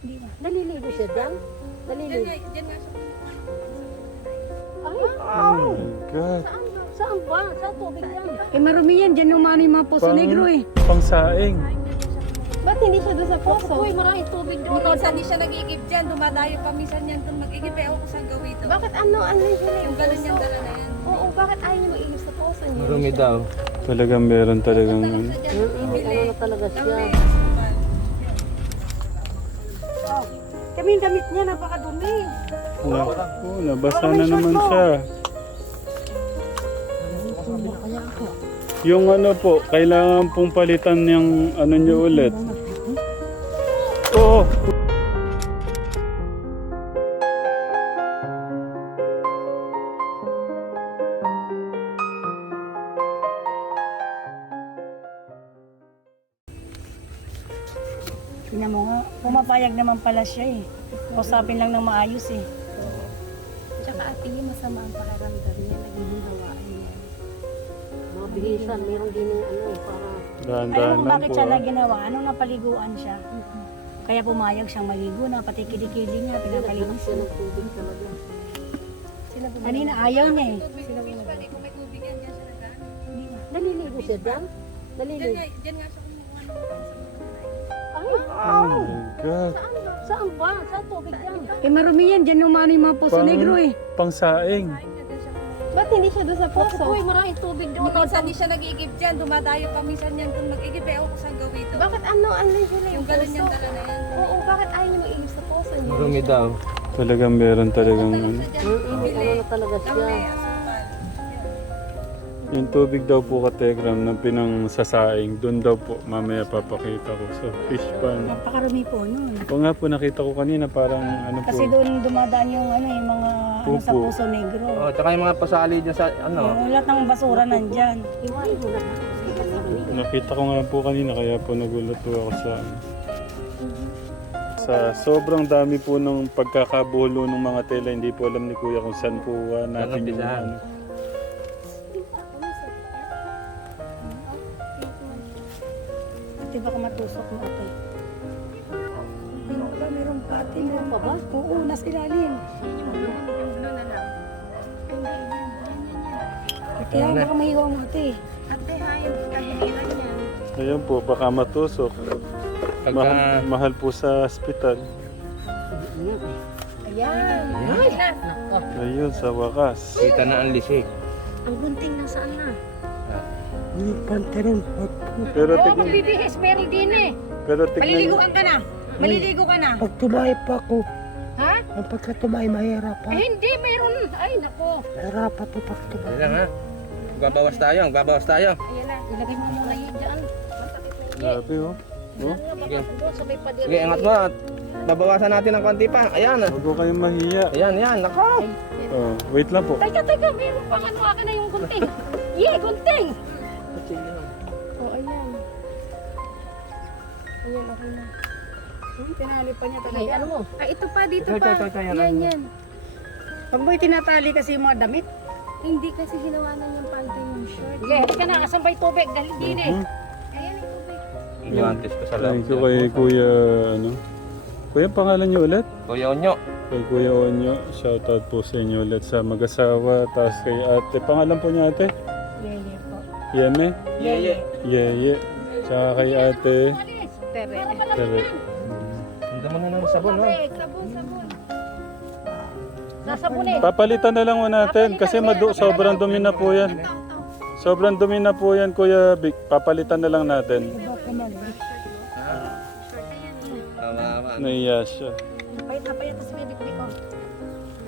Hindi na. Naliligo siya dyan? Naliligo. Diyan nga siya. Ay, Oh my God. saan ba? Sa tubig lang. Eh marumi yan, dyan umano yung mga Poso Negro eh. Pangsaing. Ba't hindi siya doon sa poso? Uy, maraming tubig doon. Minsan di siya nag-igib dyan. Dumadayo pa minsan yan doon mag-igib. Eh, ako kung saan gawin ito. Bakit ano siya na Yung gano'n niyang dala na yan. Oo, bakit ayaw niya mag-inom sa poso niya? Marumi daw. Talagang meron talagang ano. Siya dyan. Ano na talaga siya? Kami. Kami yung damit niya, napakadumi. Naku, nabasa na naman siya. Yung ano po, kailangan pong palitan yung ano nyo ulit. Oo. Tingnan mo nga, pumapayag naman pala siya eh. Kausapin lang ng maayos eh. Tsaka ate, masama ang pakiramdam niya. Naging hawaan niya. Mga bihisan, meron din yung ano, parang... Alam Dahan-dahan mo lang bakit po. siya na ginawa? Anong napaliguan siya? Kaya pumayag siyang maligo na, pati kilikili niya, pinapalinis Siya niya. ng tubig talaga. Kanina ayaw niya eh. Usually, kung may tubig yan, dyan siya nag-ano. Naliligo siya dyan? Naliligo. Dyan nga siya kumukuha ng Ay, Oh my God. saan ba? Sa tubig lang. Eh marumi yan, dyan umano yung mga Poso Negro eh. Pangsaing. Ba't hindi siya doon sa poso? Uy, maraming tubig doon. Minsan di siya nag-igib dyan. Dumadayo pa minsan yan doon mag-igib. Eh, ako kung saan gawin ito. Bakit ano siya na Yung gano'n niyang dala na yan. Oo, bakit ayaw niya mag-inom sa poso niya? Marumi daw. Talagang meron talagang ano. Ano na talaga siya? Kami, asukal. Yung tubig daw po kategram ng pinangsasaing, doon daw po mamaya papakita ko sa fish pan. Napakarumi po nun. O nga po nakita ko kanina parang ano po. Kasi doon dumadaan yung ano, yung mga ano, sa Pupo. Poso Negro. Oh, tsaka yung mga pasali dyan sa ano. Yung lahat ng basura nandyan. Iwain mo na. Nakita ko nga po kanina kaya po nagulat po ako sa sobrang dami po ng pagkakabulo ng mga tela, hindi po alam ni Kuya kung saan po natin yung umpisahan? ano. Ate baka matusok mo ate. Ayun pa, meron pa ate. Meron pa ba? Oo, nasa ilalim. Kaya baka mahiwa mo ate. Ate, ha, yung kahiliran niya. Ayun po, baka matusok. Pagka... Mahal po sa hospital. Ayan. Ayun, sa wakas. Kita na ang lisik. Ang gunting nasaan na? Pero Oo, tignan, magbibihis, meron din eh. pero tignan, Maliligoan ka na. Maliligo ka na. Pag tumayo pa ako, Ha? ang pagka tumayo mahirap pa. Eh hindi, meron. Ay, nako. Mahirap pa to pag tumayo. Ayan lang ha. Magbabawas tayo, magbabawas tayo. Ayan na. Ilagay mo muna yun dyan. grabe oh. Oh, Sige. Doon sa may pader. Sige, angat mo at babawasan natin ng konti pa. Ayan. huwag ko kayong mahiya. Ayan, nako. Oh, wait lang po. Teka, meron pang ano akin na yung gunting. Gunting. Oh, ayan. Ayan, okay na. Tinali pa niya Ay, ano mo? Ay, ito pa, dito Ito, pa. ito, yan. Yan. Pag mo'y tinatali kasi yung mga damit. Hindi kasi ginawa na niyang panty yung shirt. Sige, halika na. Asan ba yung tubig? Dahil din eh. Mhm. Ayan yung tubig. Iwantis ko sa loob. Thank you kay Kuya, ano. Kuya, pangalan niyo ulit? Kuya Onyo. Kay Kuya Onyo, shoutout po sa inyo ulit sa mag-asawa. Tapos kay ate, pangalan po niya ate? Yeye po. Yeme? Yeye. Yeye. Tsaka kay ate. Tere. Tere. Hindi mo na ng sabon ha. Sabon. Sasabunin. Papalitan na lang mo natin kasi sobrang dumi na po yan. Sobrang dumi na po yan, Kuya Vic. Papalitan na lang natin. Tama. Naiya siya. Payat na sa medikli ko.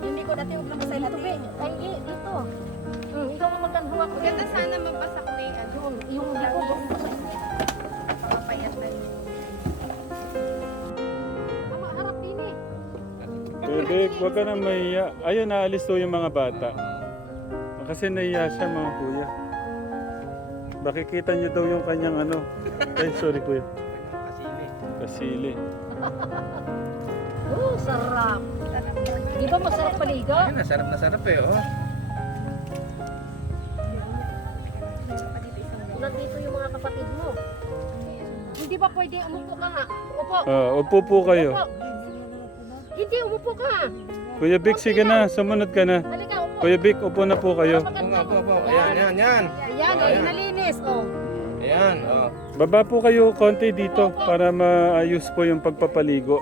Hindi ko dati huwag sa tubig. Ay, dito. Ikaw mo magkanhuwa ko. Ganda sana mabasak na yung ano. Yung liko doon pa sa Papapayat na yun. harap din eh. Kuya Vic, huwag ka na mahiya. Ayun, naalis to yung mga bata. Kasi naiya siya, mga kuya. Makikita niyo daw yung kanyang ano. Ay, sorry kuya. Kasili. Oh, sarap. Di ba masarap paligo? Ayan, na sarap eh oh. Nandito yung mga kapatid mo. Hindi ba pwede umupo ka nga? Upo. Upo po kayo. Upo. Hindi, umupo ka. Kuya Vic, sige na, sumunod ka na. Halika, upo. Kuya Vic, upo na po kayo. Oo nga po. Ayan. Ayan, oh, yung nalinis, oh. Ayan, oh. Baba po kayo konti dito para maayos po yung pagpapaligo.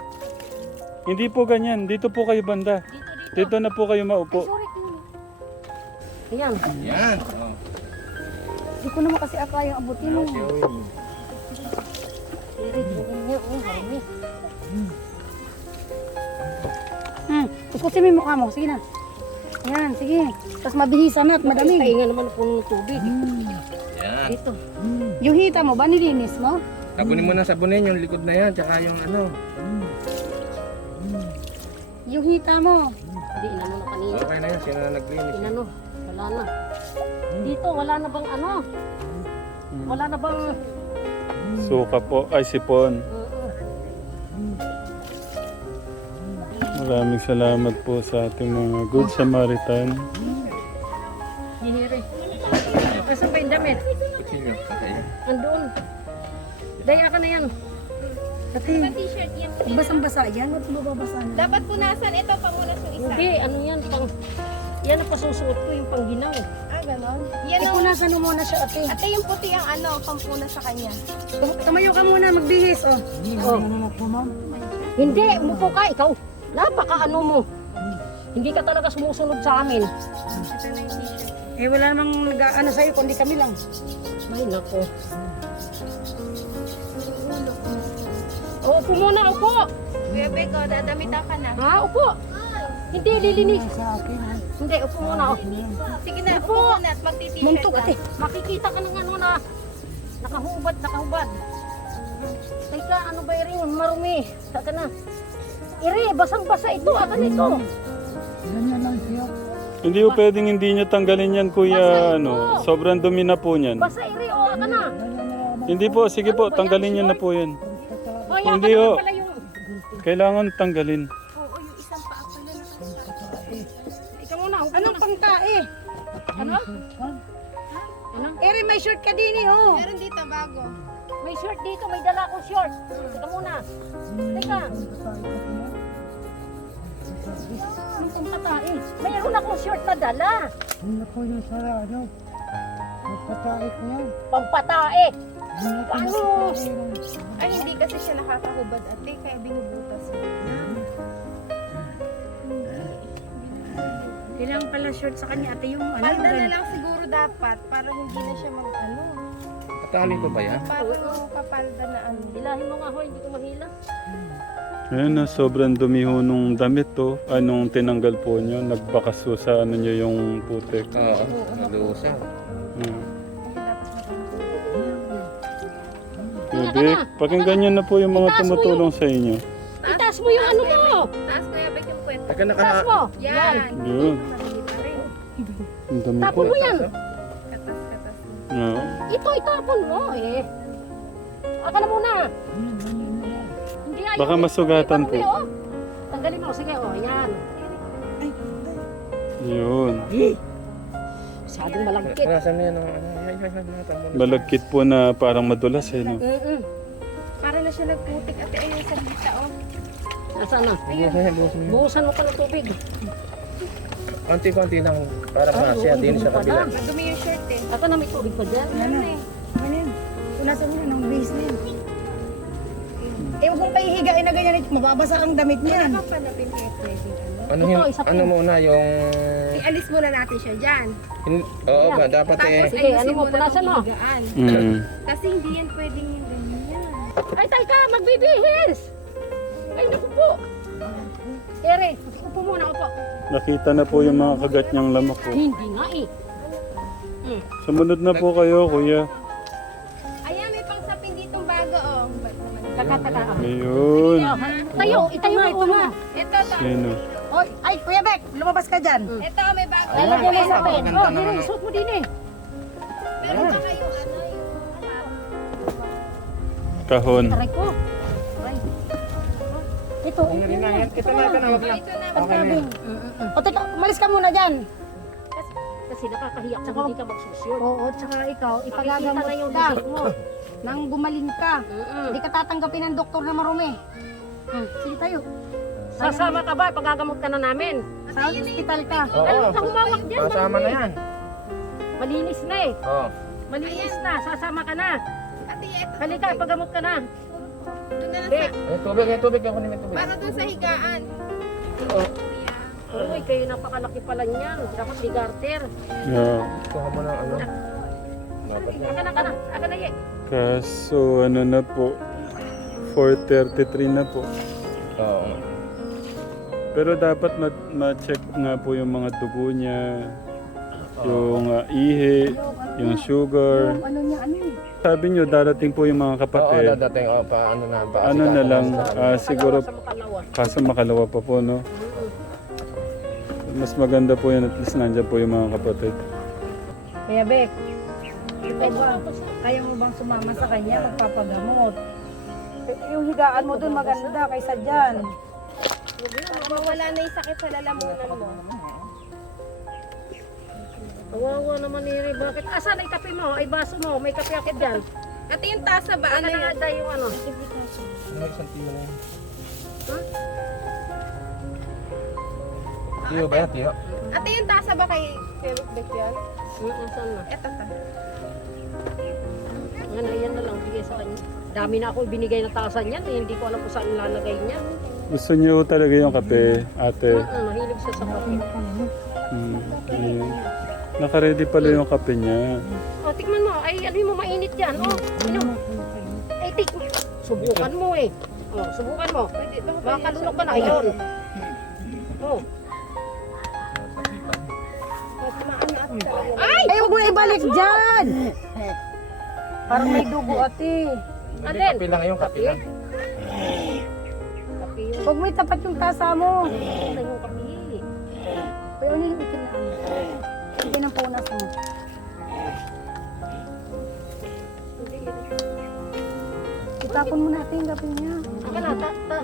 Hindi po ganyan, dito po kayo banda. Dito na po kayo maupo. Ayan. Ayan, oh. Hindi ko naman kasi akayang abutin mo. Kuskusin mo yung mukha mo. Sige na. Yan, sige. Tapos mabihisan na at madamig. Pahinga naman po ng tubig. Ayan. Dito. Yung hita mo, ba nilinis mo? Sabunin mo na sabunin yung likod na yan, tsaka yung ano. Yung hita mo. Hindi, inano na kanina. Okay na yan, sino na naglinis? Inano, wala na. Dito, wala na bang ano? Wala na bang... Suka po, ay sipon. Maraming salamat po sa ating mga Good Samaritan. Hiniri. Nasaan ba yung damit? Kutsilyo, okay. Andun. Daya ka na yan. Ate, T-shirt yan. basang-basa yan. Ba't mababasa na? Dapat punasan ito pamunas yung isa. Hindi, ano yan, pang... Yan ang pasusuot ko, yung pangginaw. Ah, ganon. Yan ang... Ipunasan mo muna siya, ate. Ate, yung puti ang ano, pampunas sa kanya. Tumayo ka muna, magbihis, oh. Oh. Hindi, umupo ka, ikaw. Napaka ano mo. Hindi ka talaga sumusunod sa amin. Ito na yung t-shirt. Eh, wala namang nag-ano sa'yo, kundi kami lang. Ay, nako. Upo muna, upo. Kuya Beko, dadamitan ka na. Ha, upo. Hindi, lilinis. Sa akin, ha? Hindi, upo muna. Oh. Sige na, upo muna at magti-t-shirt Muntok, ka. ate. Makikita ka ng ano na. Nakahubad. Teka, ano ba yun? Marumi. Saka na. Ire, basang-basa ito. Akan ito. Ganyan lang siya. Hindi po pwedeng hindi nyo tanggalin yan, kuya. Ano, sobrang dumi na po niyan. Basa, ire. O, akan na. Hindi po, sige po, tanggalin nyo na po yan. O, yan Hindi, ka naman oh. pala yung... Kailangan tanggalin. Oo, yung isang paa pala na. Ikaw muna, upo Anong muna. pangtae? Ano? Ano? Eri, may short ka din, oh. Meron dito, bago. May short dito, may dala akong short. Teka muna. Teka. Anong pangkatae? Mayroon akong short na dala. Ano po yung sa ano? Magpatae ko yan. Pampatae. Ano po yung Paano? patae lang? Ay, hindi kasi siya nakakahubad, ate, kaya binubutas mo. Kailangan pala short sa kanya, ate, yung ano. Palda na lang siguro dapat para hindi na siya mag-ano. Patali ko ba yan? Parang kapalda na ano. Hilahin mo nga ho, hindi ko mahila. Ayan na, sobrang dumi ho nung damit to. Anong tinanggal po nyo, nagbakas ho sa ano nyo yung putik. Oo, nalusa. Hmm. Vic, pakinggan nyo na po yung mga tumutulong sa inyo. Itaas mo yung ano mo. Taas Kuya Bek yung kwento. Teka, Itaas mo. Yan. Yun. Mali pa rin. Ang dami po. Tapon mo yan. Katas-katas. Oo. Ito, itapon mo eh. Aka na muna. Hindi ayaw. Baka masugatan po. Marumi, oh. Tanggalin mo. Sige, oh. Yan. Yun. Masyadong malagkit. Nasaan na yan? Ay. Malagkit po na parang madulas eh. No? Para na siya nagputik, ate, ayun sa dita, oh. Nasaan na? Buhusan mo. Buhusan mo pa ng tubig. Konti-konti lang para masya din sa kabila. Madumi yung shirt eh. Aka na may tubig pa dyan. Ano eh. Ano yun? Punasan mo yun, ang bihis na yun. Eh, huwag mong pahihigain na ganyan, mababasa ang damit niyan. Ano pa na pinag-pwedeng ano? Ano, Ito, yung, isa pa ano yun. muna yung... Ialis muna natin siya dyan. Oo ba, dapat eh. Sige, ano mo, punasan mo. higaan. Mm. Kasi hindi yan pwedeng yung ganyan. Ay, teka, magbibihis! Ay, naku po. Ere, upo muna, upo. Nakita na po yung mga kagat niyang lamok po. Hindi nga eh. Sumunod na po kayo, kuya. Ayan, may pangsapin ditong bago, oh. Ba't naman? Taka. Ayun. Itayo mo, ito mo. Ito, Sino? Oy, ay, Kuya Bek, lumabas ka dyan. ito, may bago. Ay, lagyan mo sa pen. Maganda Oh, naman. dire, isuot mo din eh. Meron pa kayo, ano, yung Kahon. Aray ko. Aray. Ito, Ang rin na yan. Ito na, wag lang. ito na. Okay na yan. O, teka, umalis ka muna dyan. Kasi nakakahiya kung hindi ka magsusyod. Oo, tsaka ikaw, Makikita ipagamot na yung ka. bibig mo. Nang gumaling ka. Mm-mm. Hindi ka tatanggapin ng doktor na marumi. Sige tayo. Sasama ka ba? Pagagamot ka na namin. Sa hospital ka. Oo. Ayaw ka humawak dyan. Kasama na yan. Malinis na eh. Oo. Malinis na. Sasama ka na. Ate, eto. Halika, pagamot ka na. Doon ka na Bek. Tubig. Ako naman tubig. Para doon sa higaan. Uy, kayo napakalaki pala niyan. Dapat di garter. Yeah. Kuha mo ng ano. Aka na, ye. Kaso ano na po, 4:33 na po. Oo. Pero dapat ma-check nga po yung mga dugo niya, yung ihi, yung sugar. Ano niya, ano eh. Sabi niyo darating po yung mga Oo, kapatid. dadating. Oo, paano na. Ano na lang, siguro Sa makalawa. kaso makalawa pa po, no? Mas maganda po yun, at least nandiyan po yung mga kapatid. Kaya Bek, ikaw ba, kaya mo bang sumama sa kanya magpapagamot? Yung higaan mo dun maganda kaysa dyan. Para mawala na yung sakit sa lalamunan mo. Kawawa naman ni Iri. Bakit? Asan ay kape mo? Ay baso mo? May kape ako dyan. Ate, yung tasa ba? Ano Ano yun? na yung ano? May isang tiyo na yun. Huh? Tiyo ba yan, tiyo? Ate, yung tasa ba kay Bek yan? Saan na? Eto ta. Ano, yan na lang. Bigay sa kanya. Dami na ako binigay na tasan yan. Eh. Hindi ko alam kung saan lalagay niya. Gusto niyo talaga yung kape, ate? Mahilig siya sa kape. Ayun. Naka-ready pala yung kape niya. O, tikman mo. Ay, ano mo mainit yan? O, inom. Ay, subukan mo eh. O, subukan mo. Baka kalunok ka na. Ayun. O. Ay, huwag mo na ibalik dyan! Parang may dugo ate. Hindi, kape lang yung kape lang. Kape yun. Huwag mo itapat yung tasa mo. Ay, yung kape. Pero ano yung itin na ano? Hindi ng punas mo. Itapon mo natin yung gabi niya. Aka na.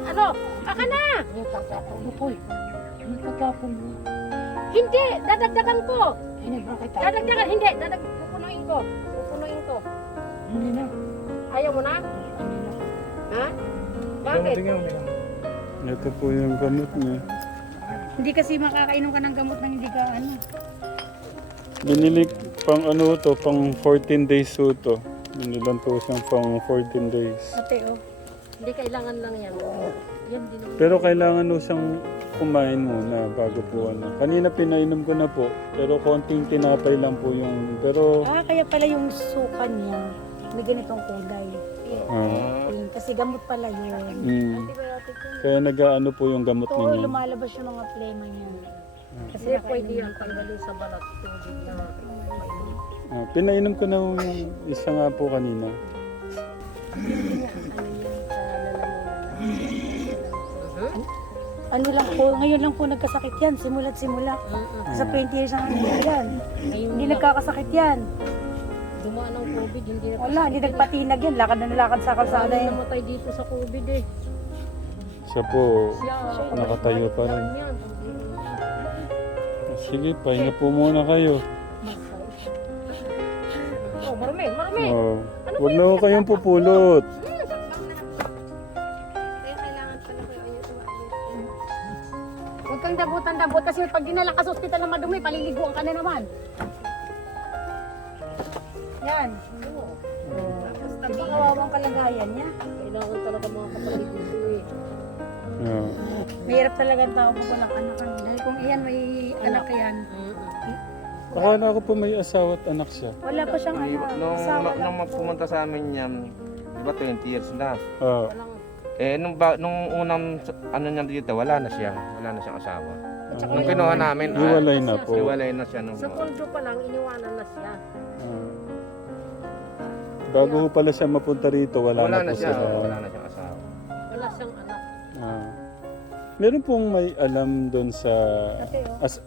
Ano? Aka na! Hindi! Dadagdagan ko! Dadagdagan! Hindi! Pupunuin ko. Pupunuin ko. Hindi na. Ayaw mo na? Ha? Bakit? Tingnan mo. Ito po yung gamot niya. Hindi kasi makakainom ka ng gamot nang hindi ka ano. Binili pang ano to, pang 14 days so to. Binilan po siyang pang 14 days. Ate oh. Hindi, kailangan lang yan. Yan din naman. Pero kailangan po siyang kumain muna bago po ano. Kanina pinainom ko na po, pero konting tinapay lang po yung, pero Kaya pala yung suka niya may ganitong kulay. Yun, kasi gamot pala yun. Kaya nag-ano po yung gamot Ito, ninyo. lumalabas yung mga plema niya. Kasi Kasi pwede yan tanggalin sa balat. Tubig na Pinainom ko na yung isa nga po kanina. Ano lang po, ngayon lang po nagkasakit yan, simula't simula. Sa 20 years ang ano yan. Hindi nagkakasakit yan. Dumaan ng COVID, hindi na Wala, hindi nagpatinag yan. Lakad na lakad sa kalsada Wala yan. namatay dito sa COVID eh. Siya po, Siya, nakatayo pa rin. yan. Sige, pahinga po muna kayo. Oh, marami, marami. Oh. Huwag na ho kayong pupulot. Kaya kailangan pala kayo ayun. Huwag kang dabutan-dabot kasi pag dinala ka sa ospital na madumi, paliliguan ka na naman. Yan. Diba kawawang kalagayan niya? Kailangan talaga mga kapatid dito eh. Yeah. Mahirap talaga ang tao pag walang anak. Dahil kung iyan may anak yan, Akala ko po may asawa at anak siya. wala pa siyang anak. Asawa lang. Nung pumunta sa amin yan, di ba 20 years na. Ah, Nung unang ano niya dito, wala na siyang asawa. Nung kinuha namin, hiwalay na po. hiwalay na siya nung Sa pondo pa lang, iniwanan na siya. Ah. Bago ho pala siya mapunta rito, wala na po siya, sila. wala na siyang asawa. Wala siyang anak. Ah. Meron pong may alam doon sa...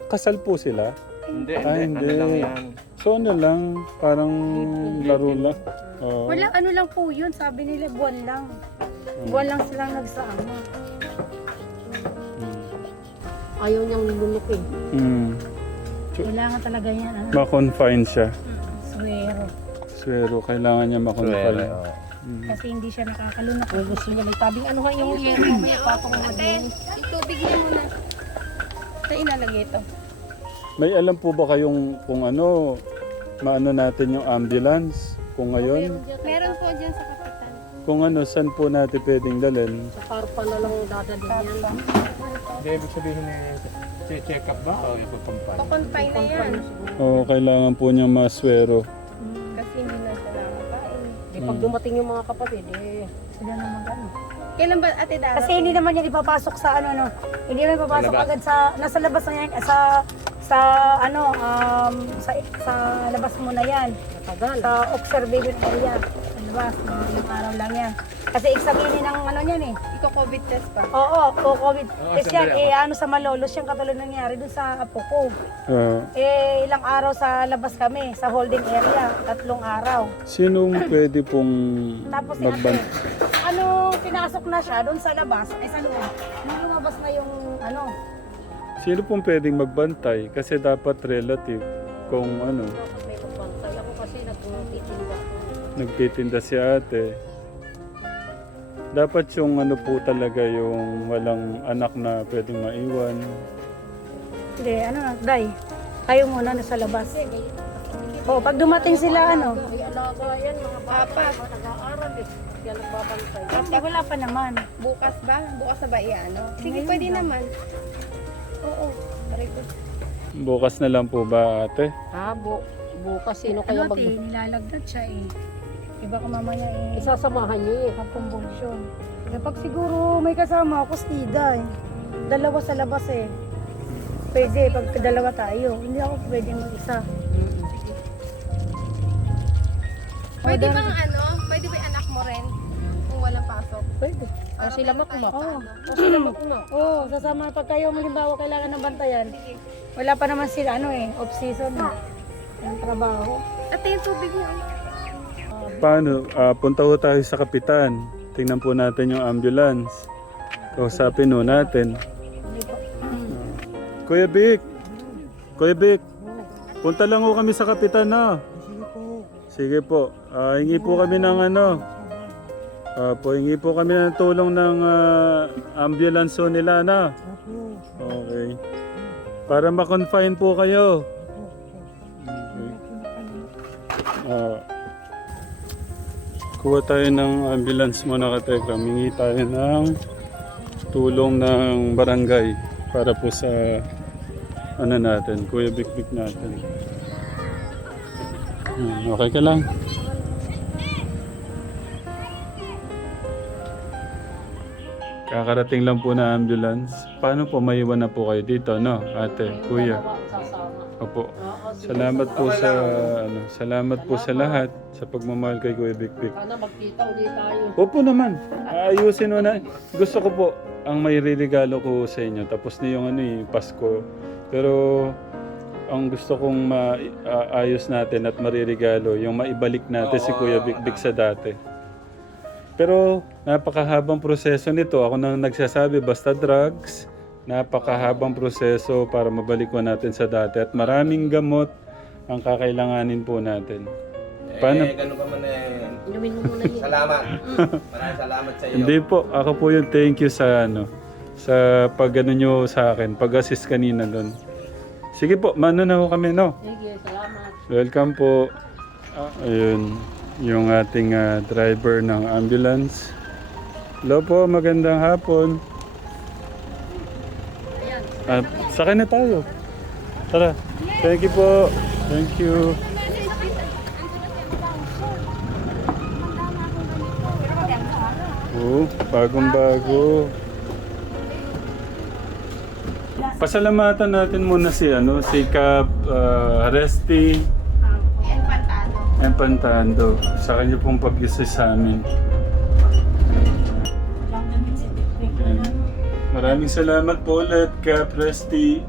kasal po sila? Hindi, Ah, ano hindi. lang yan. So ano lang, parang laro lang. Oh. Wala, ano lang po yun. Sabi nila, buwan lang. Buwan lang silang nagsama. Ayaw niyang nilunok eh. Kailangan talaga yan. Ano? Ma-confine siya. Swero. Swero, kailangan niya ma-confine. Kasi hindi siya nakakalunok. Kung gusto niya may tabing ano nga yung yero, may patong na din. Yung tubig mo Saan ilalagay ito? May alam po ba kayong kung ano, maano natin yung ambulance? Kung ngayon, Meron po dyan sa kapitan. kung ano, saan po natin pwedeng dalhin? Sa karpa na lang dadalhin yan. Hindi, ibig sabihin check up ba o ipapampay? Pakontay na yan. O kailangan po niyang maswero. Kasi hindi na siya nakakain. Pag dumating yung mga kapatid, Sila na mag-ano. Kailan ba ate Dara? Kasi hindi naman yan ipapasok sa ano, no. Hindi naman ipapasok Sa labas. agad sa, nasa labas na yan, sa labas mo na yan. matagal. Sa observation area. Sa labas, mga ilang araw lang yan. Kasi examinin ng ano yan eh. Iko-COVID test pa. Oo, COVID. Test yan, sandali ako. ano sa Malolos yung katulad nangyari doon sa apo ko. Ah, Ilang araw sa labas kami, sa holding area, 3 araw. sinong pwede pong Tapos si ate, magbant? pinasok na siya doon sa labas, sa loob. Nung lumabas na yung Sino pong pwedeng magbantay? Kasi dapat relative. Kung ano, Dapat may pagbantay. Ako kasi nagtitinda ako. nagtitinda si ate. Dapat yung ano po talaga yung walang anak na pwedeng maiwan. Hindi, Day. Kayo muna na sa labas. O, pag dumating sila, May alaga yan, mga bata. Nag-aaral eh. Kaya nagbabantay. Hindi, wala pa naman. Bukas ba? Bukas na ba iano? Sige, Ngayon pwede ba? naman. Oo. Very good. Bukas na lang po ba ate? Bukas sino kaya Ano, nilalagdat siya eh. Iba ka mamaya eh. Isasamahan niyo eh. Pagkumbulsyon. Kapag siguro may kasama ako, Stida eh. Dalawa sa labas eh. Pwede, pag dalawa tayo. Hindi ako pwede mag-isa. Pwede bang pwede ba yung anak mo rin? Kung walang pasok? Pwede. O sila makuma. Oo. O sila makuma. Oo, sasama pag kayo halimbawa kailangan ng bantayan. Wala pa naman sila off season. Yung trabaho. Ate, yung tubig mo. Paano? Punta ho tayo sa kapitan. Tingnan po natin yung ambulance. Kausapin ho natin. Kuya Vic! Kuya Vic! Punta lang ho kami sa kapitan na. Sige po. Hingi po kami ng hingi po kami ng tulong ng ambulance ho nila na. Okay. Para ma-confine po kayo. Okay. Kuha tayo ng ambulance muna katekram. Hingi tayo ng tulong ng barangay para po sa natin, Kuya Bik-Bik natin. Okay ka lang? Kakarating lang po na ambulance. Paano po maiwan na po kayo dito, no? Ate, kuya. Opo. Salamat po sa salamat po sa lahat sa pagmamahal kay Kuya Bik-Bik. Sana magkita ulit tayo. Opo naman. Ayusin mo na. Gusto ko po ang may regalo ko sa inyo. Tapos na yung Pasko. Pero ang gusto kong maayos natin at mariregalo, yung maibalik natin si Kuya Bik-Bik sa dati. Pero napakahabang proseso nito. Ako nang nagsasabi, basta drugs, napakahabang proseso para mabalik ko natin sa dati. At maraming gamot ang kakailanganin po natin. Paano? Ganun pa man Inumin mo muna yun. Salamat. Maraming salamat sa iyo. Hindi po, ako po yung thank you sa sa pag-ano nyo sa akin, pag-assist kanina doon. Sige po, mano na ho kami, no? Sige, salamat. Welcome po. Ayun, yung ating driver ng ambulance. Hello po, magandang hapon. Sakay na tayo. Tara. Thank you po. Thank you. Bagong-bago. Pasalamatan natin muna si Cap Resty Empantando sa kanya pong pag-isa sa amin. Maraming salamat po ulit, Cap Resty,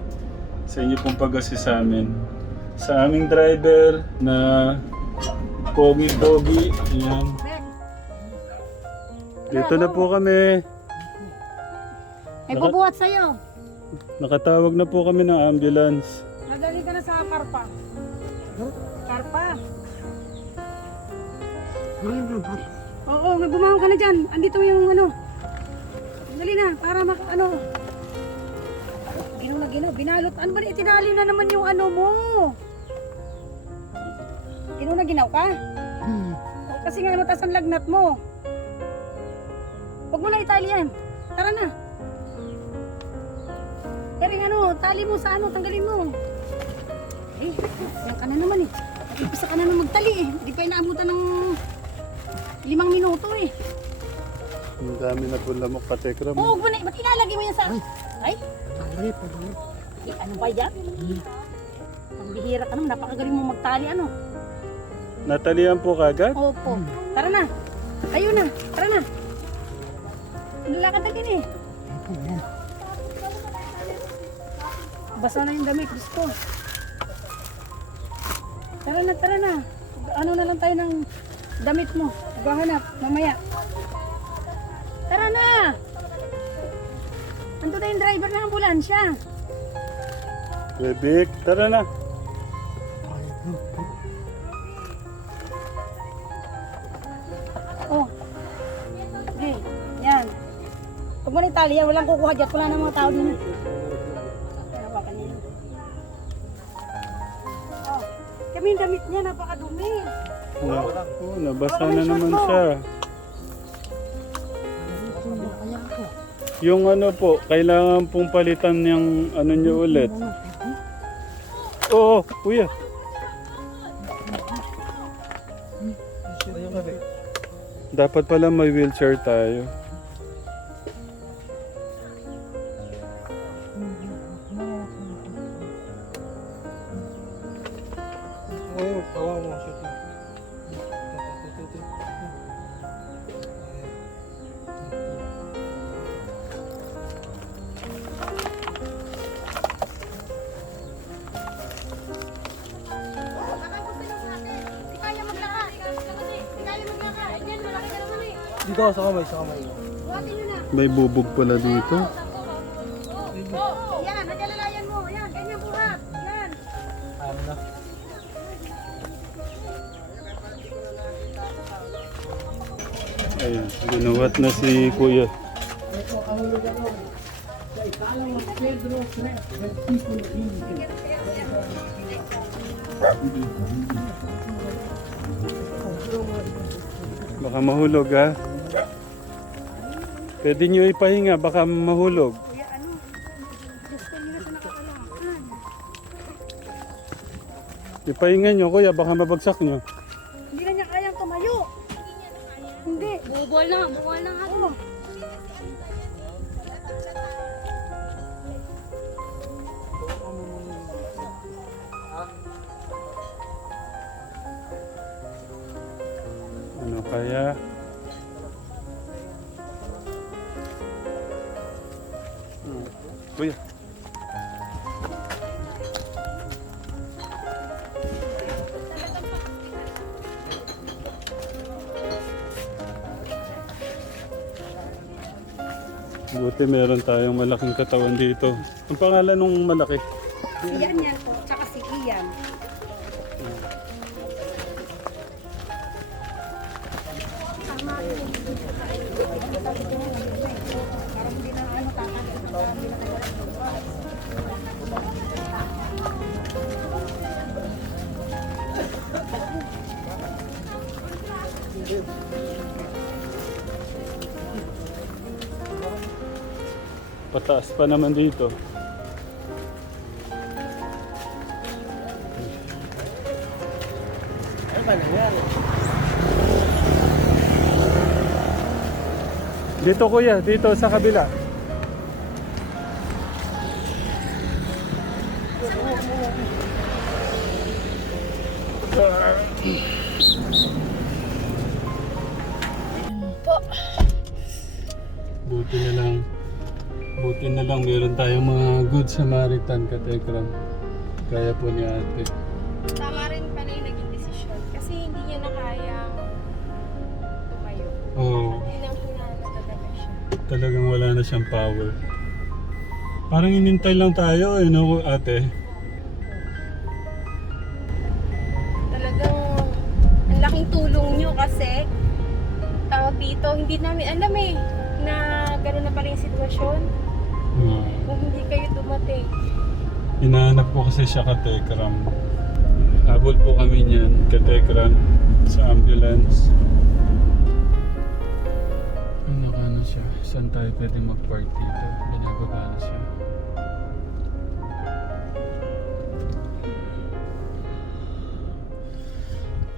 sa inyo pong pag-assist sa amin. Sa aming driver na pogi-pogi. Ayan. Dito na po kami. May bubuhat sa'yo. Nakatawag na po kami ng ambulance. Nadali ka na sa karpa. Karpa? Oo, bumangon ka na dyan. Andito yung Dali na, para ginaw, binalot. Ano ba itinali na naman yung ano mo? Na ginaw ka? Kasi nga matas ang lagnat mo. Huwag mo na itali yan. Tara na. Pero yung ano, tali mo sa ano, tanggalin mo. Eh, yan ka na naman eh. Nag-ipisa ka na naman magtali eh. Hindi pa inaabutan ng 5 minuto eh. Ang dami na po lamok katekram. Huwag mo na, ba't ilalagay mo yan sa... Ay? Eh, ano ba yan? Ang bihira ka naman, napakagaling mo magtali ano. Natalian po kagad? Opo. Tara na. Ayun na. Tara na. Nalakad na din eh. Basa na yung damit. Diyos ko. Tara na, tara na. Ano na lang tayo ng damit mo. Maghahanap. Mamaya. Tara na. Ando na yung driver ng ambulansya. Bebek, tara na. Oh. Okay. Yan. Huwag mo na itali yan. Walang kukuha dyan. Wala na mga tao din. Hawakan niya. Oh. Kami yung damit niya. Napakadumi. Oh, nabasa na naman siya. Yung ano po, kailangan pong palitan yung ano nyo ulit. Oo, kuya. Dapat pala may wheelchair tayo. Dito, sa kamay, sa kamay. May bubog pala dito. Yan. Nagalalayan mo. Yan. Ganyan buhat. Yan. Ano na? Ayun, binuhat na si kuya. Baka mahulog ha. Pwede nyo ipahinga, baka mahulog. Kuya, ano? Gusto niyo na sa nakakalakad. Ipahinga nyo kuya, baka mabagsak nyo. Hindi na niya kayang tumayo. Hindi. Bubol na nga. Oo. Ano kaya? Kuya. Buti meron tayong malaking katawan dito. Ang pangalan nung malaki? Si Ian yan po. Tsaka si Ian. Parang hindi na ano Pataas pa naman dito. Ano ba nangyari? Dito kuya, dito sa kabila. Buti na lang meron tayong mga good Samaritan katekram. Kaya po ni ate. Tama rin pala yung naging desisyon. Kasi hindi niya na kayang tumayo. Oo. Hinang-hinang talaga siya. Talagang wala na siyang power. Parang inintay lang tayo, ate. Talagang ang laking tulong nyo kasi tawag dito, hindi namin alam na gano'n na pala yung sitwasyon. kung hindi kayo dumating. Hinahanap ko kasi siya ka-Tekram. Habol po kami niyan, ka-Tekram, sa ambulance. Ano ka na siya? Saan tayo pwede mag-park dito? Binababa na siya.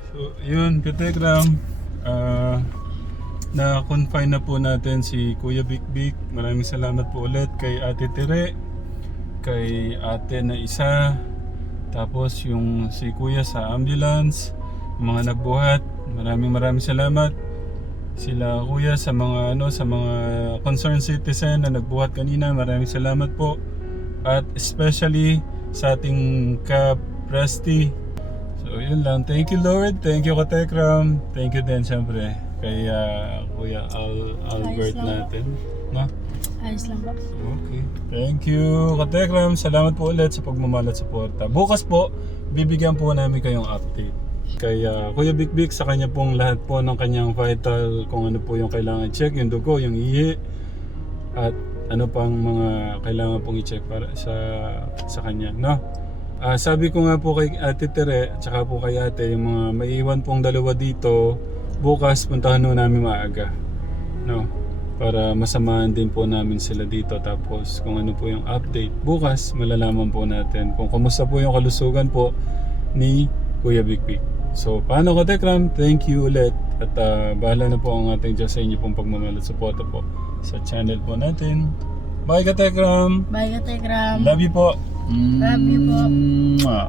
So, yun, ka-Tekram. Na-confine na po natin si Kuya Bik Bik. Maraming salamat po ulit kay Ate Tere, kay ate na isa, tapos yung si Kuya sa ambulance, mga nagbuhat. Maraming salamat sila Kuya sa mga sa mga concerned citizen na nagbuhat kanina. Maraming salamat po. At especially sa ating ka-Presti. So yun lang. Thank you Lord. Thank you Katekram. Thank you din syempre kay Kuya Albert natin. No? Ayos lang ba? Okay. Thank you Katekram. Salamat po ulit sa pagmamahal at suporta. Bukas po, bibigyan po namin kayong update. Kay Kuya Bik Bik sa kanya pong lahat po ng kanyang vital, kung ano po yung kailangan i-check, yung dugo, yung ihi, at ano pang mga kailangan pong i-check para sa kanya, no? Sabi ko nga po kay Ate Tere at saka po kay Ate, yung mga maiiwan pong dalawa dito, bukas puntahan ho namin maaga, no? Para masamahan din po namin sila dito. Tapos kung ano po yung update, bukas malalaman po natin kung kamusta po yung kalusugan po ni Kuya Bik Bik. So paano ka Tekram? Thank you ulit. At bahala na po ang ating Diyos sa inyo pong pagmamahal at suporta po sa channel po natin. Bye ka Tekram! Bye ka, Tekram. Love you po! Love you po. Mwah.